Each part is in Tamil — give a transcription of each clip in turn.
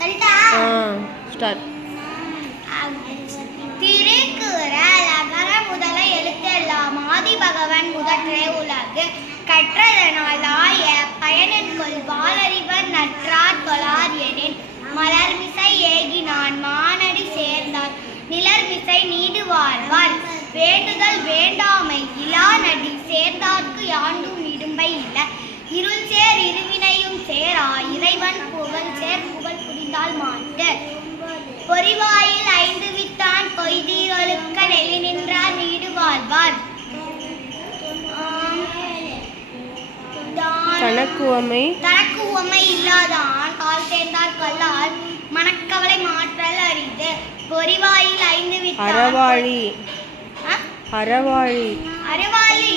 ஸ்டார்ட். திருக்குறள் அகர முதல எழுத்தெல்லாம் ஆதி பகவன் முதற்றே உலகு கற்றதனால் ஆய பயனென்கொள் வாளறிவர் நற்றார் தொழார் எனின் மலர்மிசை ஏகினான் மானடி சேர்ந்தார் நிலர்மிசை நீடு வாழ்வார் வேண்டுதல் வேண்டாமை இலா நடி சேர்ந்தார்க்கு யாண்டும் இடும்பை இல்ல இருள் சேர் இருவினையும் சேரா இறைவன் புகழ் சேர் புகழ் புரிந்தால் மாட்டு பொறிவாயில் ஐந்து வித்தான் பொய்தீரொழுக்க நெறி நின்றார் நீடு வாழ்வார். தனக்கு உவமை இல்லாதான் கால் சேர்ந்தார் கல்லால் மனக்கவலை மாற்றல் அரிது. பொறிவாயில் ஐந்து வித்தான் அறவாளி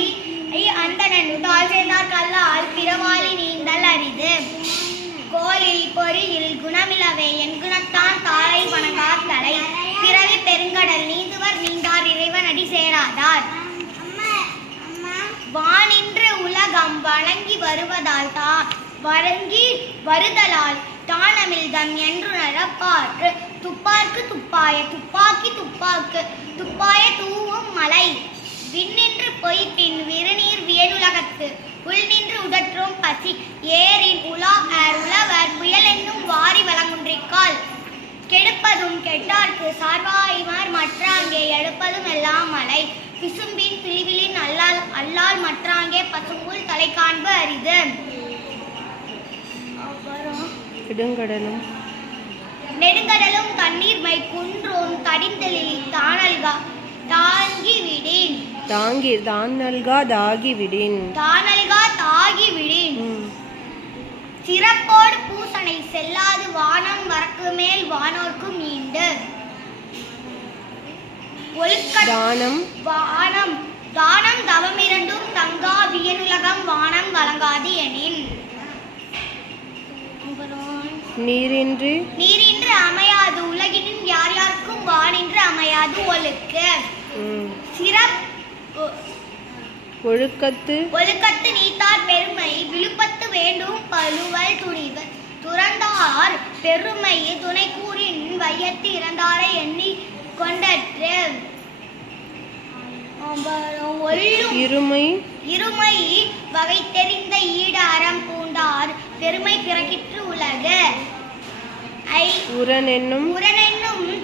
அந்தணன் கால் சேர்ந்தார் கல்லால் பிறவாளி நீந்தல் அரிது. கோலில் பொறியில் குணமிலவே என் குணத்தான் தாரை வணங்கார் தலை பிறவி பெருங்கடல் நீந்துவர் நீந்தார் இறைவன் அடி சேராதார். வானின்று உலகம் வழங்கி வருவதால் வழங்கி வருதலால் தானமிழ்தம் என்றுணர பாற்று துப்பார்க்கு துப்பாய துப்பாக்கி துப்பாக்கு துப்பாய தூவும் மலை விண்ணின்று பொய்ப்பின் விருநீர் வியலுலகத்து உள் நின்று உடற்றும் பசி ஏரின் உழவர் புயல் என்னும் வாரி வழங்குன்றிக்கால் கெடுப்பதும் கெட்டார்க்கு சார்வாய்மார் மற்றாங்கே எடுப்பதும் எல்லாம் மலை பிசும்பின் பிளிவிலின் அல்லால் மற்றாங்கே பசும்புல் தலை காண்பு அரிது. நெடுங்கடலும் தண்ணீர்மை குன்றும் தடிந்தெழிலி தாகிவிடின் சிறப்போடு பூசனை செல்லாது வானம் வரக்கு மேல் வானோர்க்கும் நீண்டு தானம் தவமிரண்டும் தங்கா வியனுலகம் வானம் வழங்காது எனின் நீரின்று அமையாது உலகினின் யார் யாருக்கும் வானின்று அமையாது ஒழுக்கு ஒழுக்கத்து நீத்தார் பெருமை விழுப்பத்து வேண்டும் பழுவல் துணிவு துறந்தார் பெருமை துணை கூறின் வையத்து இறந்தாரை எண்ணி கொண்டற்று. இருமை வகை தெரிந்த ஈடு அறம் பூண்டார் பெருமை பிறக்கிற்று உலகு. உரனென்னும்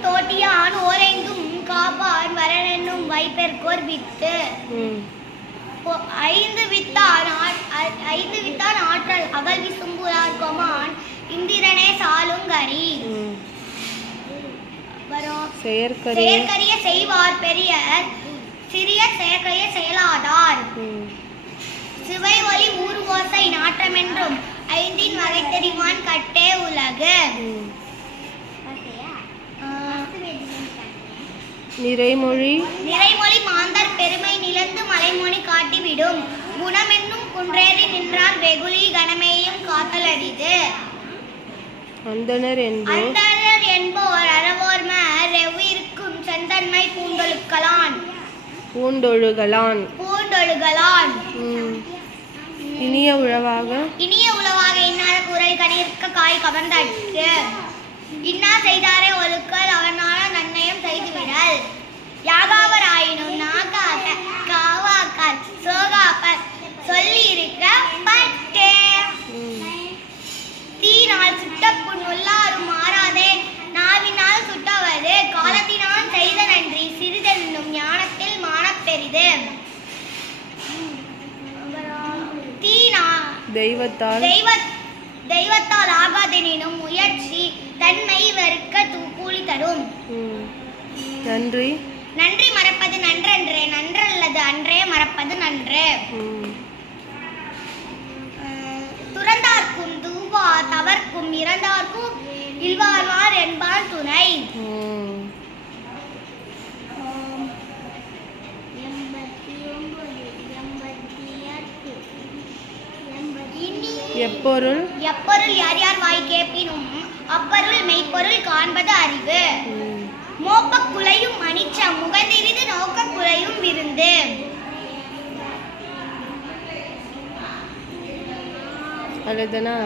தோட்டியான் ஓரெங்கும் காப்பான் வரனென்னும் வைப்பெற்கோர் வித்து. ஐந்து வித்தான் ஆற்றல் அகல் விசும்புறார் கொமான் இந்திரனே சாலுங்கரி. செயற்கரிய செய்வார் பெரியர் சிறியர் செயற்கரிய செயலாதார். சிவை ஒளி ஊர் ஓசை நாற்றமென்றும் ஐந்தின் வகை தெரிவான் கட்டே உலகு. நிறைமொழி மாந்தர் பெருமை நிலந்து மலைமொழி காட்டிவிடும் குணமென்னும் குன்றேறி நின்றார் வெகுளி கணமேயும் காத்தல் அரிது. அந்தணர் என்போர் அறவோர்மர் எவ்விருக்கும் செந்தன்மை பூண்டொழுகலான். இனிய உளவாக இன்னாத குரல் கனிர்க்க காய் கவர்ந்தற்று. இன்னா செய்தாரே ஒழுக்கல் அவனால நன்னயம் செய்துவிடல். யாகாவராயினும் நாகாக காவாக்கால் சோகாப்பர் சொல்லி இருக்க பட்டே. தீனால் சுட்டப்புண் உள்ளாரும் மாறாதே நாவினால் சுட்டவது காலத்தினால் செய்த நன்றி சிறிதென்னும் ஞானத்தில் மானப்பெரிது. தெய்வத்தால் ஆகாதெனினும் முயற்சி தன்மை வெறுக்க கூலி தரும். நன்றி மறப்பது நன்றன்றே நன்றல்லது அன்றே மறப்பது நன்று. துறந்தார்க்கும் தூவா தவர்க்கும் இறந்தார்க்கும் இல்வாழ்வார் என்பார் துணை. எப்பொருள் யார் யார் வாய் கேட்பினும் அப்பொருள் மெய்ப்பொருள் காண்பது அறிவு. மோப்பக் குலையும் அனிச்ச முகந்திரிது நோக்க குலையும் விருந்து. அவ்வளோதானா?